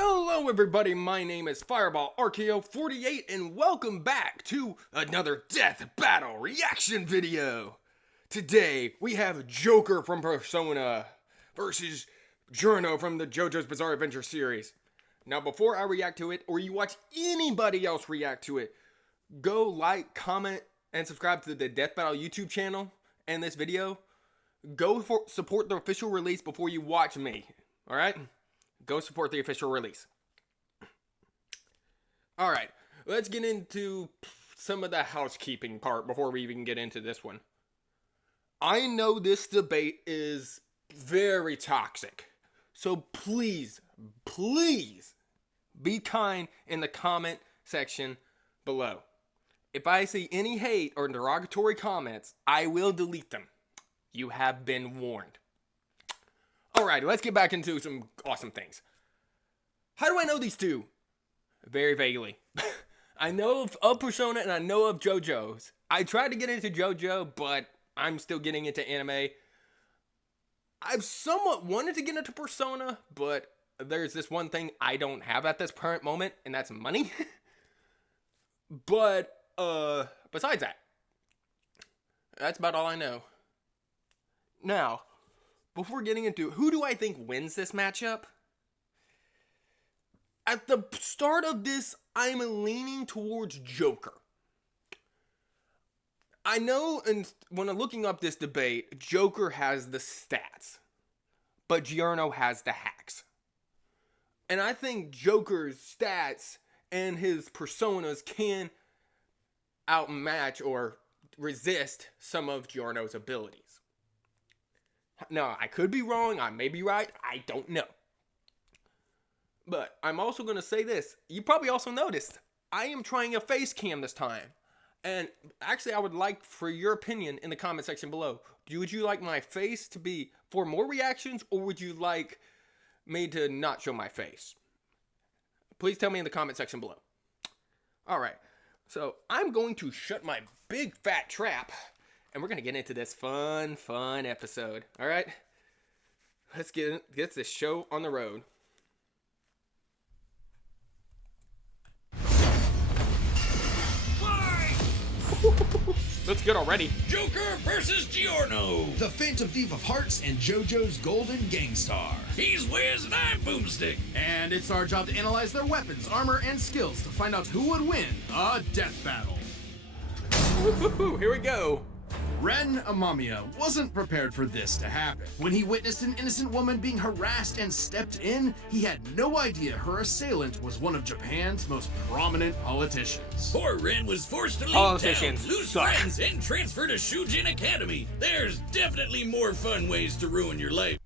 Hello everybody, my name is Fireball RKO 48 and welcome back to another Death Battle reaction video. Today we have Joker from Persona versus Giorno from the JoJo's Bizarre Adventure series. Now before I react to it, or you watch anybody else react to it, go like, comment, and subscribe to the Death Battle YouTube channel and this video. Go support the official release before you watch me, alright? Go support the official release. Alright, let's get into some of the housekeeping part before we even get into this one. I know this debate is very toxic, so please be kind in the comment section below. If I see any hate or derogatory comments, I will delete them. You have been warned. Alright, let's get back into some awesome things. How do I know these two? Very vaguely. I know of Persona and I know of JoJo's. I tried to get into JoJo, but I'm still getting into anime. I've somewhat wanted to get into Persona, but there's this one thing I don't have at this current moment, and that's money. But, besides that, that's about all I know. Now, before getting into who do I think wins this matchup? At the start of this, I'm leaning towards Joker. I know, and when I'm looking up this debate, Joker has the stats, but Giorno has the hacks. And I think Joker's stats and his personas can outmatch or resist some of Giorno's abilities. Now, I could be wrong, I may be right, I don't know. But I'm also going to say this, you probably also noticed, I am trying a face cam this time. And actually, I would like for your opinion in the comment section below. Would you like my face to be for more reactions, or would you like me to not show my face? Please tell me in the comment section below. Alright, so I'm going to shut my big fat trap. And we're going to get into this fun episode. Alright? Let's get this show on the road. Let's get already. Joker versus Giorno. The Phantom Thief of Hearts and JoJo's Golden Gangstar. He's Wiz and I'm Boomstick. And it's our job to analyze their weapons, armor, and skills to find out who would win a death battle. Here we go. Ren Amamiya wasn't prepared for this to happen. When he witnessed an innocent woman being harassed and stepped in, he had no idea her assailant was one of Japan's most prominent politicians. Poor Ren was forced to leave Politicians town, lose suck. friends, and transfer to Shujin Academy. There's definitely more fun ways to ruin your life.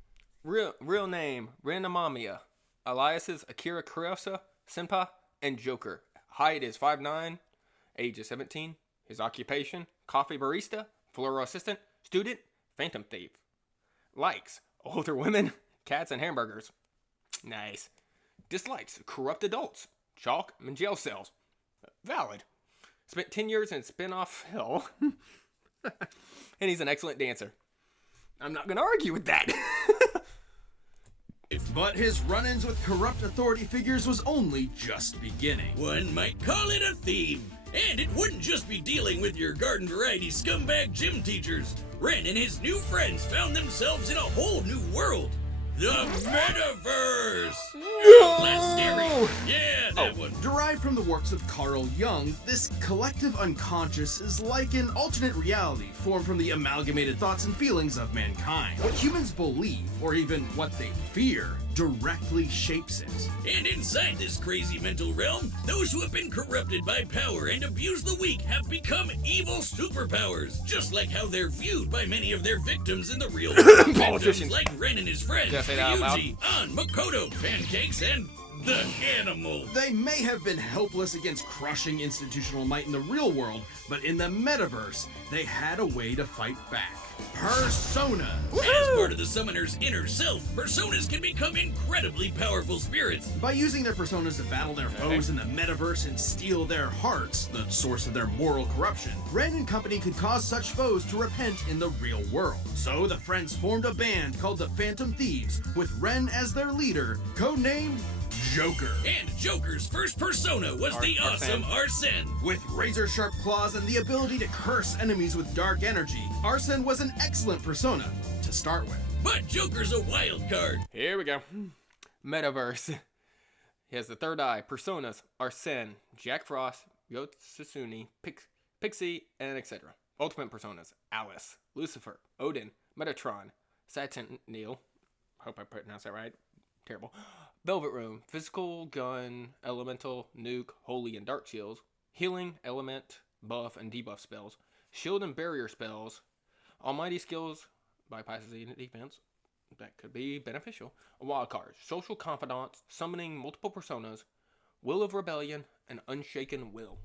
Real name, Ren Amamiya. Aliases Akira Kurosa, Senpai, and Joker. Height is 5'9", age is 17. His occupation, coffee barista, floral assistant, student, phantom thief. Likes, older women, cats, and hamburgers. Nice. Dislikes, corrupt adults, chalk, and jail cells. Valid. Spent 10 years in spin-off hell. And he's an excellent dancer. I'm not going to argue with that. But his run-ins with corrupt authority figures was only just beginning. One might call it a theme. And it wouldn't just be dealing with your garden variety scumbag gym teachers. Ren and his new friends found themselves in a whole new world. The Metaverse! Less scary. Yeah, that one. Derived from the works of Carl Jung, this collective unconscious is like an alternate reality formed from the amalgamated thoughts and feelings of mankind. What humans believe, or even what they fear, directly shapes it. And inside this crazy mental realm, those who have been corrupted by power and abused the weak have become evil superpowers, just like how they're viewed by many of their victims in the real world. Politicians like Ren and his friends, Ryuji, An, Makoto, Pancakes, and the Animal. They may have been helpless against crushing institutional might in the real world, but in the metaverse, they had a way to fight back. Persona. As part of the summoner's inner self, personas can become incredibly powerful spirits. By using their personas to battle their foes in the metaverse and steal their hearts, the source of their moral corruption, Ren and company could cause such foes to repent in the real world. So the friends formed a band called the Phantom Thieves, with Ren as their leader, codenamed Joker. And Joker's first persona was the awesome Arsene. With razor-sharp claws and the ability to curse enemies with dark energy, Arsene was an excellent persona to start with. But Joker's a wild card. Here we go. Metaverse. He has the third eye, personas, Arsene, Jack Frost, Yotsune, Pixie, and etc. Ultimate personas, Alice, Lucifer, Odin, Metatron, Saturniel, hope I pronounced that right, terrible, Velvet Room, Physical, Gun, Elemental, Nuke, Holy, and Dark Shields, Healing, Element, Buff, and Debuff spells, Shield and Barrier spells, Almighty skills, bypasses the defense, that could be beneficial, a wild card, Social Confidants, Summoning multiple personas, Will of Rebellion, and Unshaken Will.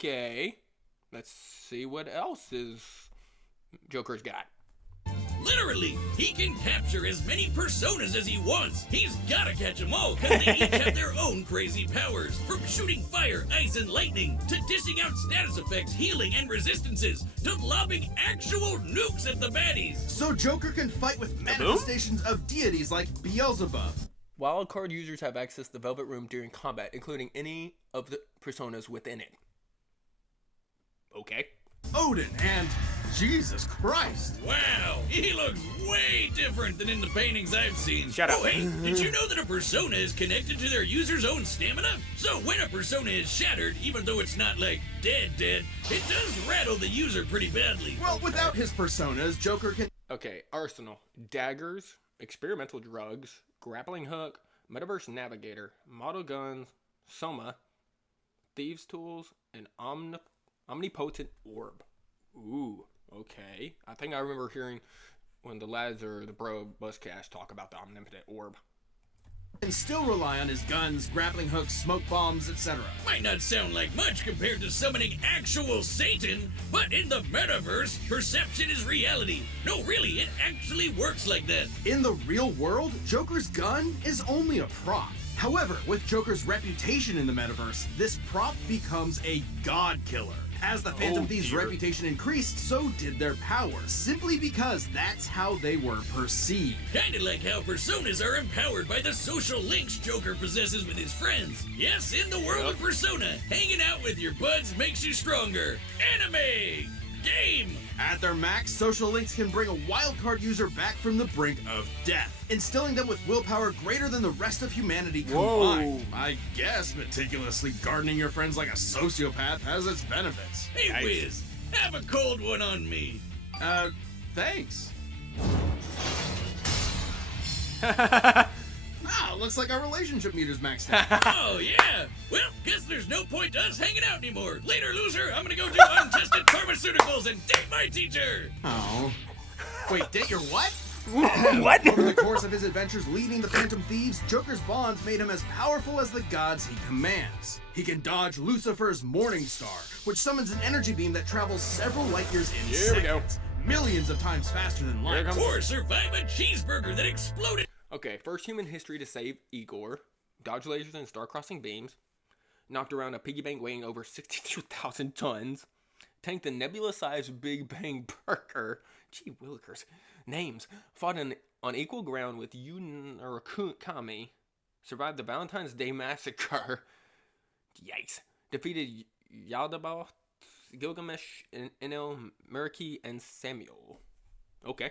Okay, let's see what else Joker's got. Literally, he can capture as many personas as he wants. He's gotta catch them all, because they each have their own crazy powers. From shooting fire, ice, and lightning, to dishing out status effects, healing, and resistances, to lobbing actual nukes at the baddies. So Joker can fight with manifestations of deities like Beelzebub. Wildcard users have access to the Velvet Room during combat, including any of the personas within it. Okay. Odin and Jesus Christ. Wow, he looks way different than in the paintings I've seen. Shut up. Oh, hey, did you know that a persona is connected to their user's own stamina? So when a persona is shattered, even though it's not like dead, it does rattle the user pretty badly. Well, without his personas, Joker can... Okay, arsenal. Daggers, experimental drugs, grappling hook, metaverse navigator, model guns, soma, thieves tools, and omnipotent orb. Ooh, okay. I think I remember hearing when the lads or the bro Buzzcast talk about the omnipotent orb. Can still rely on his guns, grappling hooks, smoke bombs, etc. Might not sound like much compared to summoning actual Satan, but in the metaverse, perception is reality. No, really, it actually works like that. In the real world, Joker's gun is only a prop. However, with Joker's reputation in the metaverse, this prop becomes a god killer. As the Phantom Thieves' reputation increased, so did their power, simply because that's how they were perceived. Kinda like how personas are empowered by the social links Joker possesses with his friends. Yes, in the world of Persona, hanging out with your buds makes you stronger. Anime! Game! At their max, social links can bring a wildcard user back from the brink of death, instilling them with willpower greater than the rest of humanity combined. I guess meticulously gardening your friends like a sociopath has its benefits. Hey, Wiz, have a cold one on me. Thanks. Looks like our relationship meter's maxed out. Oh, yeah. Well, guess there's no point to us hanging out anymore. Later, loser, I'm gonna go do untested pharmaceuticals and date my teacher. Oh. Wait, date your what? What? Over the course of his adventures leading the Phantom Thieves, Joker's bonds made him as powerful as the gods he commands. He can dodge Lucifer's Morning Star, which summons an energy beam that travels several light years in seconds, millions of times faster than light. Or survive a cheeseburger that exploded. Okay, first human history to save Igor, dodge lasers and star-crossing beams, knocked around a piggy bank weighing over 62,000 tons, tanked the nebula-sized Big Bang Burger, gee willikers, names, fought on equal ground with Unarakami, survived the Valentine's Day Massacre, yikes, defeated Yaldabaoth, Gilgamesh, Enel, Meriki, and Samuel. Okay.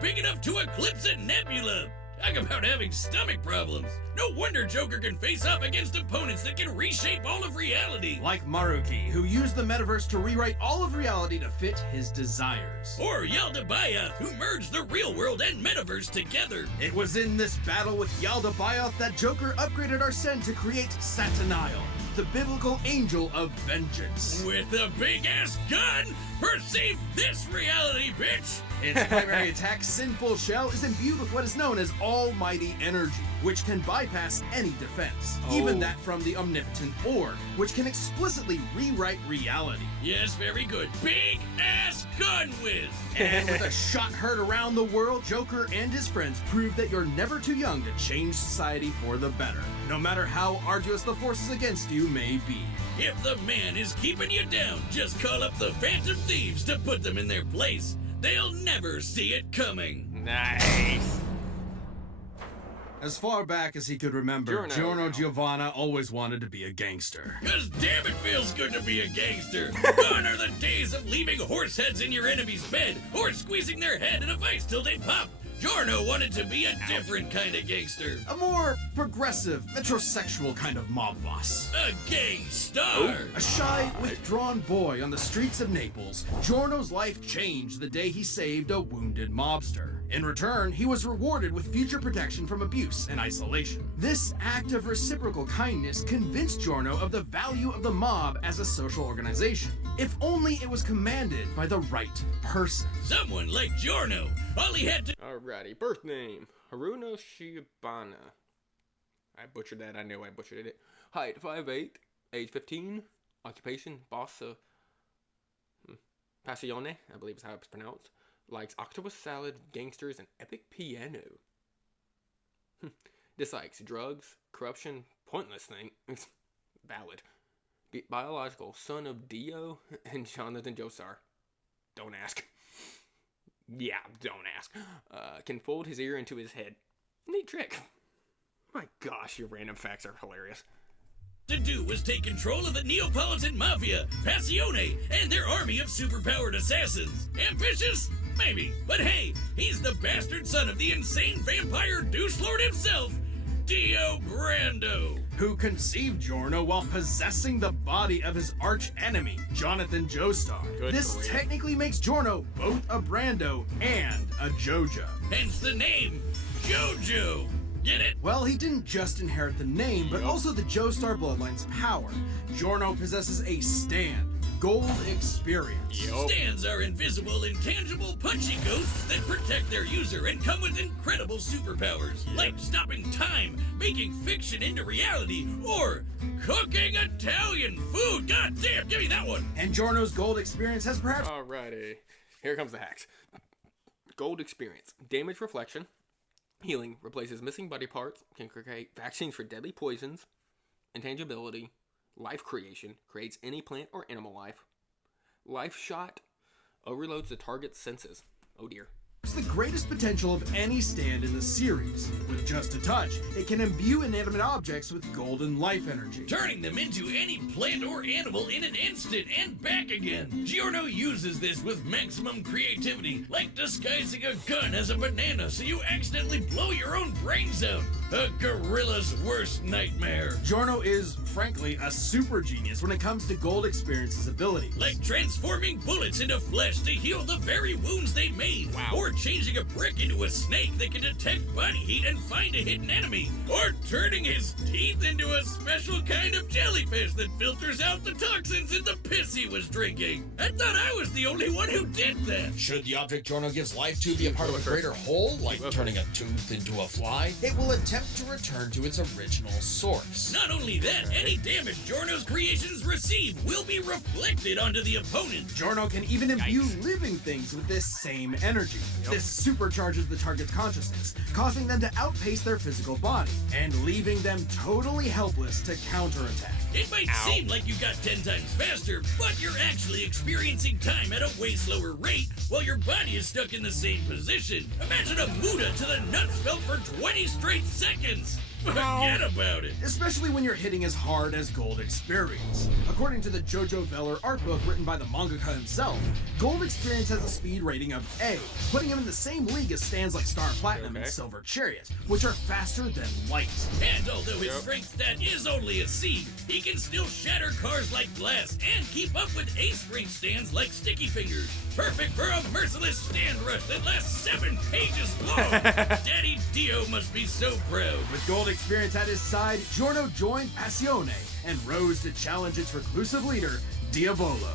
Big enough to eclipse a nebula. Talk about having stomach problems. No wonder Joker can face off against opponents that can reshape all of reality. Like Maruki, who used the metaverse to rewrite all of reality to fit his desires. Or Yaldabaoth, who merged the real world and metaverse together. It was in this battle with Yaldabaoth that Joker upgraded Arsene to create Sataniel, the biblical angel of vengeance. With a big-ass gun? Perceive this reality, bitch! Its primary attack, Sinful Shell, is imbued with what is known as almighty energy, which can bypass any defense, even that from the omnipotent orb, which can explicitly rewrite reality. Yes, very good. Big-ass gun whiz! And with a shot heard around the world, Joker and his friends prove that you're never too young to change society for the better, no matter how arduous the forces against you may be. If the man is keeping you down, just call up the Phantom Thieves to put them in their place. They'll never see it coming. Nice. As far back as he could remember, Giorno. Giorno Giovanna always wanted to be a gangster. Cause damn it feels good to be a gangster. Gone are the days of leaving horse heads in your enemy's bed or squeezing their head in a vice till they pop. Giorno wanted to be a different kind of gangster. A more progressive, metrosexual kind of mob boss. A gangstar. A shy, withdrawn boy on the streets of Naples, Giorno's life changed the day he saved a wounded mobster. In return, he was rewarded with future protection from abuse and isolation. This act of reciprocal kindness convinced Giorno of the value of the mob as a social organization, if only it was commanded by the right person. Someone like Giorno. All he had to Alrighty, birth name, Haruno Shibana. I butchered that, I know I butchered it. Height, 5'8", age 15, occupation, boss of Passione, I believe is how it's pronounced. Likes octopus salad, gangsters, and epic piano. Dislikes drugs, corruption, pointless thing. Valid. Biological son of Dio and Jonathan Josar. Don't ask. Yeah, don't ask. Can fold his ear into his head. Neat trick. My gosh, your random facts are hilarious. do was take control of the Neapolitan Mafia, Passione, and their army of superpowered assassins. Ambitious? Maybe. But hey, he's the bastard son of the insane vampire Deuce Lord himself, Dio Brando. Who conceived Giorno while possessing the body of his arch enemy, Jonathan Joestar. Good This career. technically makes Giorno both a Brando and a Jojo. Hence the name, JoJo. Get it? Well, he didn't just inherit the name, but also the Joestar bloodline's power. Giorno possesses a stand, gold experience. Stands are invisible, intangible, punchy ghosts that protect their user and come with incredible superpowers, like stopping time, making fiction into reality, or cooking Italian food. God damn, give me that one. And Giorno's gold experience has perhaps Alrighty. Here comes the hacks. Gold experience. Damage reflection. Healing. Replaces missing body parts. Can create vaccines for deadly poisons. Intangibility. Life creation. Creates any plant or animal life. Life shot. Overloads the target's senses. Oh dear. the greatest potential of any stand in the series. With just a touch, it can imbue inanimate objects with golden life energy. turning them into any plant or animal in an instant and back again. Giorno uses this with maximum creativity, like disguising a gun as a banana so you accidentally blow your own brains out. A gorilla's worst nightmare. Giorno is, frankly, a super genius when it comes to gold experience's abilities. Like transforming bullets into flesh to heal the very wounds they made. Wow. Or changing a brick into a snake that can detect body heat and find a hidden enemy. Or turning his teeth into a special kind of jellyfish that filters out the toxins in the piss he was drinking. I thought I was the only one who did that. Should the object Giorno gives life to be a part of a greater whole, like turning a tooth into a fly, it will attempt to return to its original source. Not only that, any damage Giorno's creations receive will be reflected onto the opponent. Giorno can even imbue living things with this same energy. This supercharges the target's consciousness, causing them to outpace their physical body, and leaving them totally helpless to counterattack. It might seem like you got 10 times faster, but you're actually experiencing time at a way slower rate while your body is stuck in the same position. Imagine a Muda to the nuts felt for 20 straight seconds. Forget about it. Especially when you're hitting as hard as Gold Experience. According to the Jojo Veller art book written by the mangaka himself, Gold Experience has a speed rating of A, putting him in the same league as stands like Star Platinum and Silver Chariot, which are faster than light. And although his strength stat is only a C, he can still shatter cars like glass and keep up with A-strength stands like Sticky Fingers. Perfect for a merciless stand rush that lasts 7 pages long. Daddy Dio must be so proud. With Gold Experience at his side, Giorno joined Passione and rose to challenge its reclusive leader, Diavolo.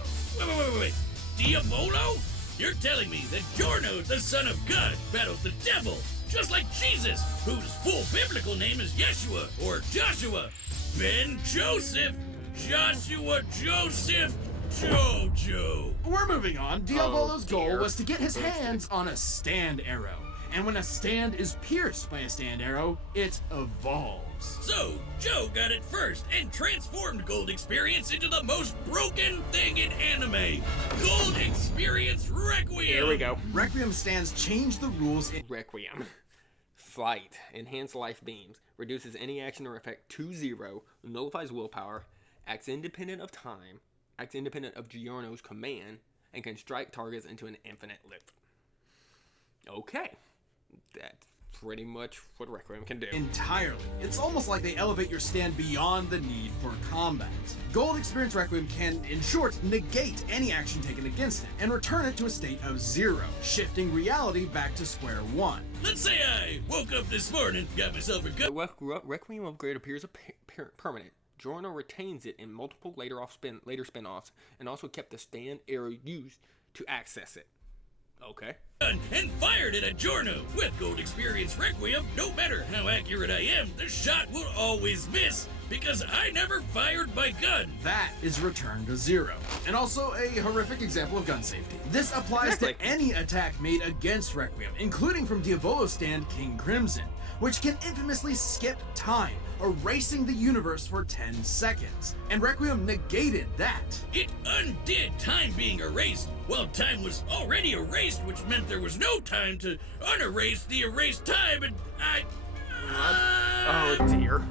Wait. Diavolo? You're telling me that Giorno, the son of God, battles the devil, just like Jesus, whose full biblical name is Yeshua, or Joshua. Ben Joseph, Joshua Joseph, Jojo. We're moving on. Diavolo's goal dear. was to get his hands on a stand arrow. And when a stand is pierced by a stand arrow, it evolves. So, Joe got it first and transformed Gold Experience into the most broken thing in anime. Gold Experience Requiem. Here we go. Requiem stands change the rules in Requiem. Flight, enhanced life beams, reduces any action or effect to 0, nullifies willpower, acts independent of time, acts independent of Giorno's command, and can strike targets into an infinite loop. Okay, that's pretty much what Requiem can do. Entirely. It's almost like they elevate your stand beyond the need for combat. Gold Experience Requiem can, in short, negate any action taken against it and return it to a state of 0, shifting reality back to square one. Let's say I woke up this morning, got myself a The gun. Requiem upgrade appears permanent. Giorno retains it in multiple later spin-offs, and also kept the stand arrow used to access it. Okay. And fired it at Giorno. With Gold Experience Requiem, no matter how accurate I am, the shot will always miss because I never fired my gun. That is returned to 0. And also a horrific example of gun safety. This applies Exactly. to any attack made against Requiem, including from Diavolo's stand King Crimson, which can infamously skip time, erasing the universe for 10 seconds. And Requiem negated that. It undid time being erased, while time was already erased, which meant there was no time to unerase the erased time, and Oh dear.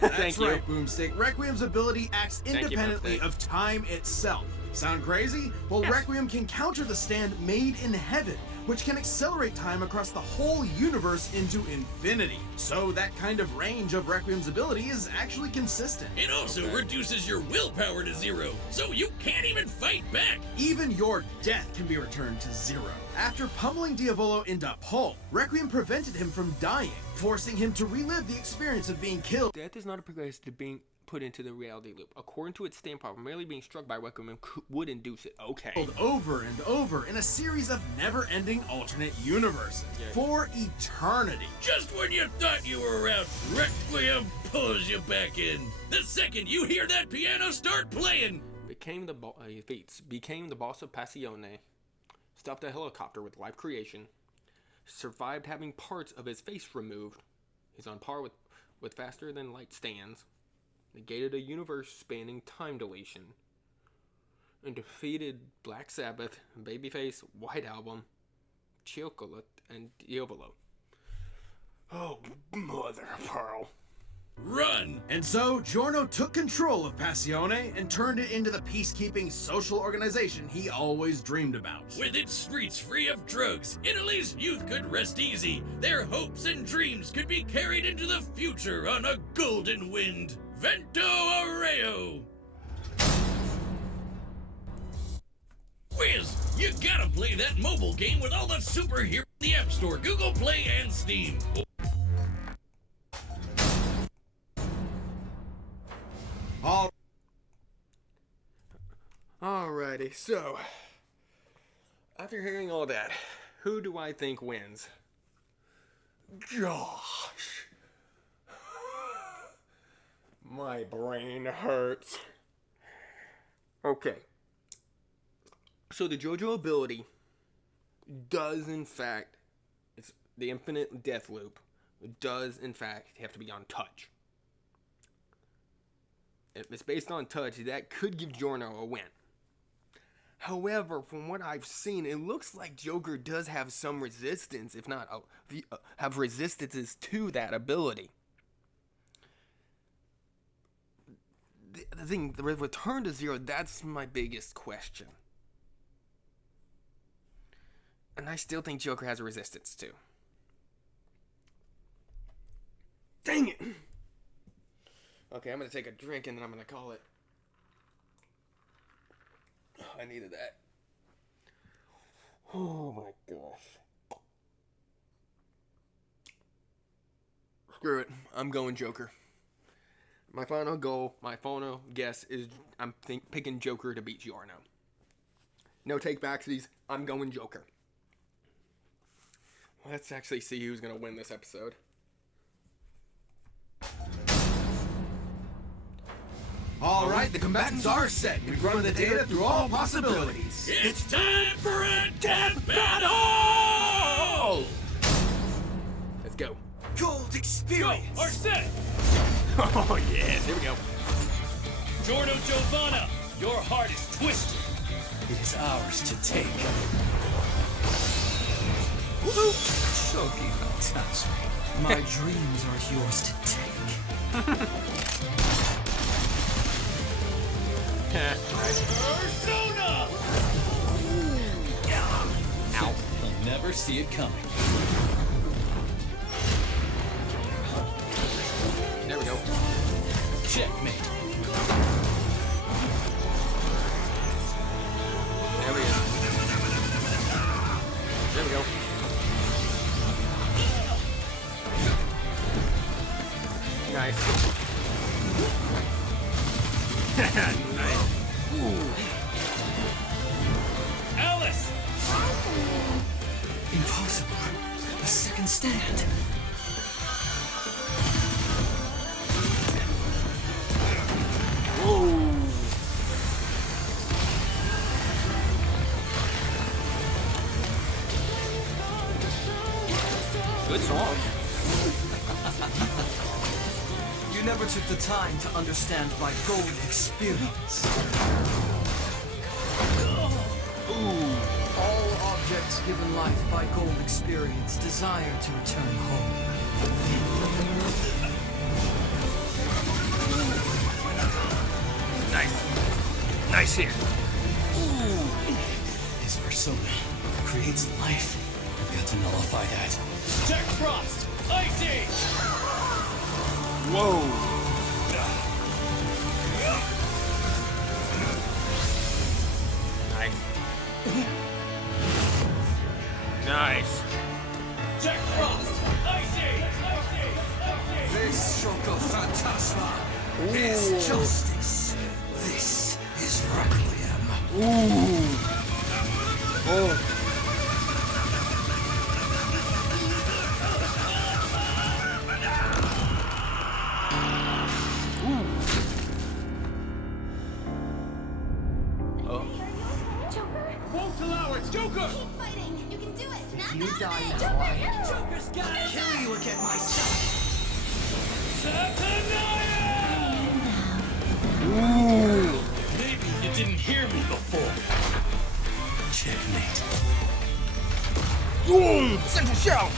That's Thank you. right, Boomstick. Requiem's ability acts Thank you, independently Boomstick. of time itself. Sound crazy? Well, Yes. Requiem can counter the stand made in heaven, which can accelerate time across the whole universe into infinity. So that kind of range of Requiem's ability is actually consistent. it also reduces your willpower to 0, so you can't even fight back. Even your death can be returned to 0. After pummeling Diavolo into pulp, Requiem prevented him from dying, forcing him to relive the experience of being killed. Death is not a progress to being put into the reality loop. According to its stand power, merely being struck by Requiem would induce it. Okay. Over and over in a series of never-ending alternate universes for eternity. Just when you thought you were out, Requiem pulls you back in. The second you hear that piano start playing. Became the boss of Passione. Stopped a helicopter with life creation. Survived having parts of his face removed. He's on par with faster than light stands. Negated a universe-spanning time deletion. And defeated Black Sabbath, Babyface, White Album, Chocolate, and Diavolo. Oh, mother of pearl. Run! And so, Giorno took control of Passione and turned it into the peacekeeping social organization he always dreamed about. With its streets free of drugs, Italy's youth could rest easy. Their hopes and dreams could be carried into the future on a golden wind. Vento Areo! Whiz, you gotta play that mobile game with all the superheroes in the App Store, Google Play, and Steam. Alrighty, so after hearing all that, who do I think wins? Gosh. My brain hurts. Okay. So the JoJo ability does in fact, it's the infinite death loop, does in fact have to be on touch. If it's based on touch, that could give Giorno a win. However, from what I've seen, it looks like Joker does have some resistance, if not have resistances to that ability. The thing, the return to 0, that's my biggest question. And I still think Joker has a resistance too. Dang it! Okay, I'm gonna take a drink and then I'm gonna call it. I needed that. Oh my gosh. Screw it. I'm going Joker. My final goal, my final guess is I'm picking Joker to beat Giorno. No take backsies. I'm going Joker. Let's actually see who's gonna win this episode. All right, the combatants are set. We've run the data through all possibilities. It's time for a death battle! Let's go. Gold Go, Experience. are set! Oh yes, here we go. Giorno Giovanna, your heart is twisted. It is ours to take. Woo-hoo. Soki, touch me. My dreams aren't yours to take. Persona! Ow. You'll never see it coming. There we go. Checkmate. There we go. There we go. Nice. Nice. Alice! Impossible. A second stand. Good song. You never took the time to understand my gold experience. All objects given life by gold experience desire to return home. Nice. Nice hit. His persona creates life. I've got to nullify that. Tech Frost! Ice Age! Whoa. Nice. Nice. Tech Frost! Ice Age! Ice Age! Ice Age! This Shoko Phantasma is justice. This is Requiem. Ooh. Oh. Won't allow it! Joker! Keep fighting. You can do it. Snap You out of die it. now. Joker's got it! Kill you again myself. Ooh. Maybe you didn't hear me before. Checkmate. Boom. Central shell.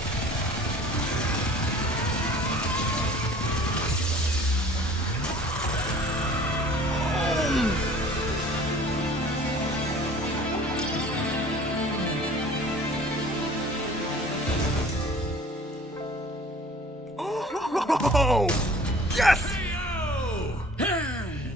Oh. Yes.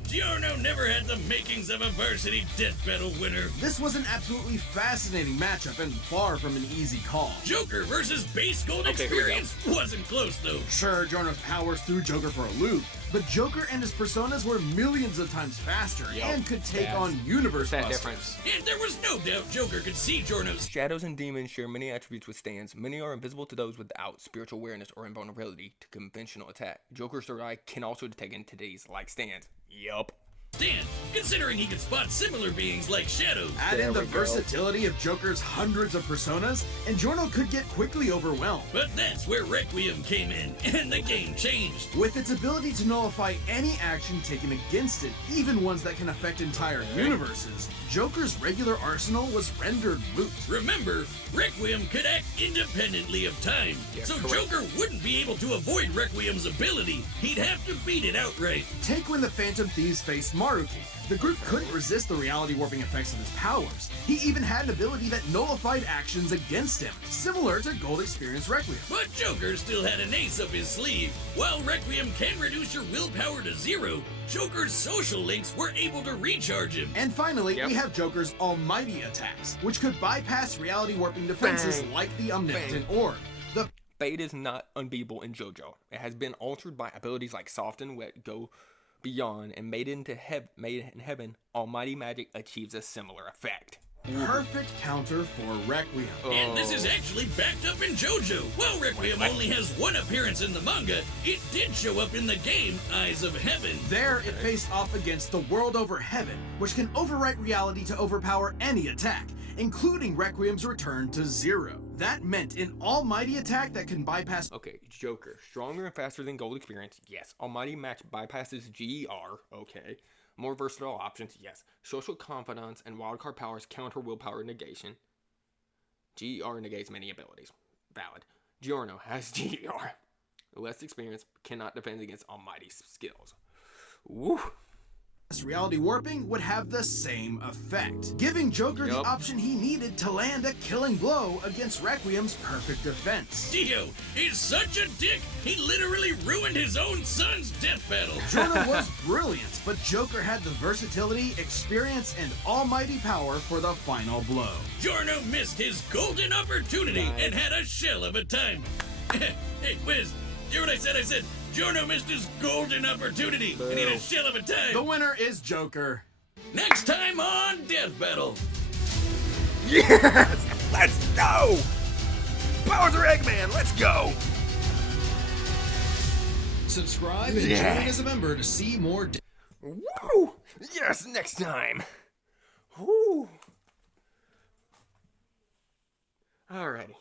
Giorno never had the makings of a varsity death battle winner. This was an absolutely fascinating matchup and far from an easy call. Joker versus base gold Okay, here we go. experience wasn't close though. Sure, Giorno's powers threw Joker for a loop, but Joker and his personas were millions of times faster and could take That's on universe that busters. difference. And there was no doubt Joker could see Giorno's Shadows and demons share many attributes with stands. Many are invisible to those without spiritual awareness or invulnerability to conventional attack. Joker's third eye can also detect entities like stands. Yup. stand, considering he could spot similar beings like shadows. Add in There the we go. versatility of Joker's hundreds of personas, and Giorno could get quickly overwhelmed. But that's where Requiem came in, and the game changed. With its ability to nullify any action taken against it, even ones that can affect entire universes, Joker's regular arsenal was rendered moot. Remember, Requiem could act independently of time, so correct. Joker wouldn't be able to avoid Requiem's ability. He'd have to beat it outright. Take when the Phantom Thieves faced Maruki. The group couldn't resist the reality warping effects of his powers. He even had an ability that nullified actions against him, similar to Gold Experience Requiem. But Joker still had an ace up his sleeve. While Requiem can reduce your willpower to 0, Joker's social links were able to recharge him. And finally, Yep. we have Joker's Almighty attacks, which could bypass reality warping defenses Bang. like the Omnipotent Orb. The Fate is not unbeatable in JoJo. It has been altered by abilities like Soft and Wet go beyond, and made in heaven, Almighty Magic achieves a similar effect. perfect counter for Requiem. And this is actually backed up in JoJo. While Requiem only has one appearance in the manga, it did show up in the game Eyes of Heaven. There, it faced off against the World Over Heaven, which can overwrite reality to overpower any attack, including Requiem's return to 0. That meant an almighty attack that can bypass. Okay, Joker. Stronger and faster than Gold Experience, yes. Almighty Match bypasses GER, okay. More versatile options, yes. Social confidence and wildcard powers counter willpower negation. GER negates many abilities. Valid. Giorno has GDR. Less experience, cannot defend against Almighty's skills. Woo! Reality warping would have the same effect, giving Joker the Yup. option he needed to land a killing blow against Requiem's perfect defense. Dio is such a dick, he literally ruined his own son's death battle. Giorno was brilliant, but Joker had the versatility, experience, and almighty power for the final blow. Giorno missed his golden opportunity and had a shell of a time. Hey, Wiz, hear what I said? I said, Giorno missed his golden opportunity and he had a shell of a time. The winner is Joker. Next time on Death Battle. Yes! Let's go! Bowser Eggman, let's go! Subscribe and Yeah. join as a member to see more. Woo! Yes, next time. Woo! Alrighty,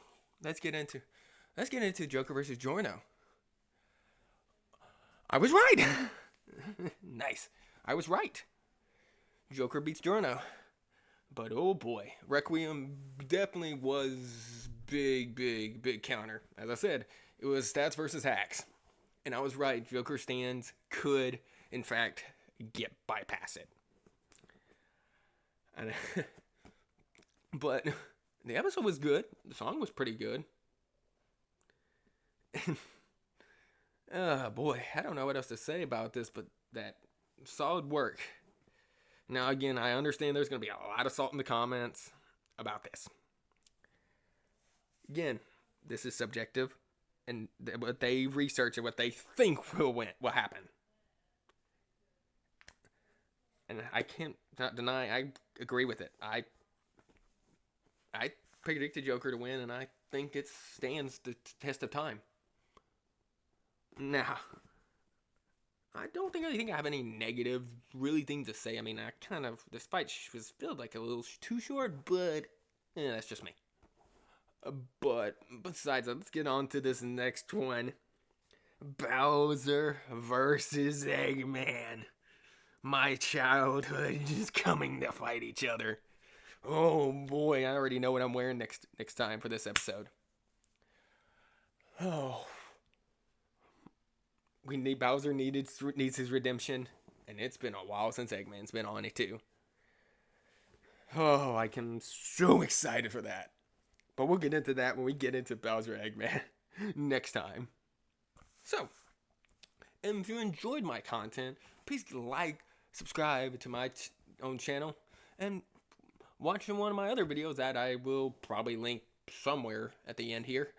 let's get into Joker versus Giorno. I was right. Nice. I was right. Joker beats Giorno. But oh boy, Requiem definitely was big counter. As I said, it was stats versus hacks. And I was right. Joker stands could, in fact, bypass it. And but the episode was good. The song was pretty good. Oh boy, I don't know what else to say about this, but that solid work. Now again, I understand there's going to be a lot of salt in the comments about this. Again, this is subjective, and what they research and what they think will happen. And I can't not deny, I agree with it. I predicted Joker to win, and I think it stands the test of time. Now, I don't think I have any negative really things to say. I mean, this fight was felt like a little too short, but that's just me. But besides that, let's get on to this next one. Bowser versus Eggman. My childhood is coming to fight each other. Oh boy, I already know what I'm wearing next time for this episode. Oh. Bowser needs his redemption, and it's been a while since Eggman's been on it too. Oh, I am so excited for that. But we'll get into that when we get into Bowser Eggman next time. So, if you enjoyed my content, please subscribe to my own channel, and watch one of my other videos that I will probably link somewhere at the end here.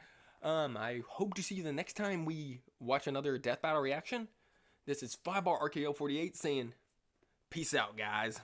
I hope to see you the next time we watch another Death Battle reaction. This is 5-Bar RKO 48 saying, peace out, guys.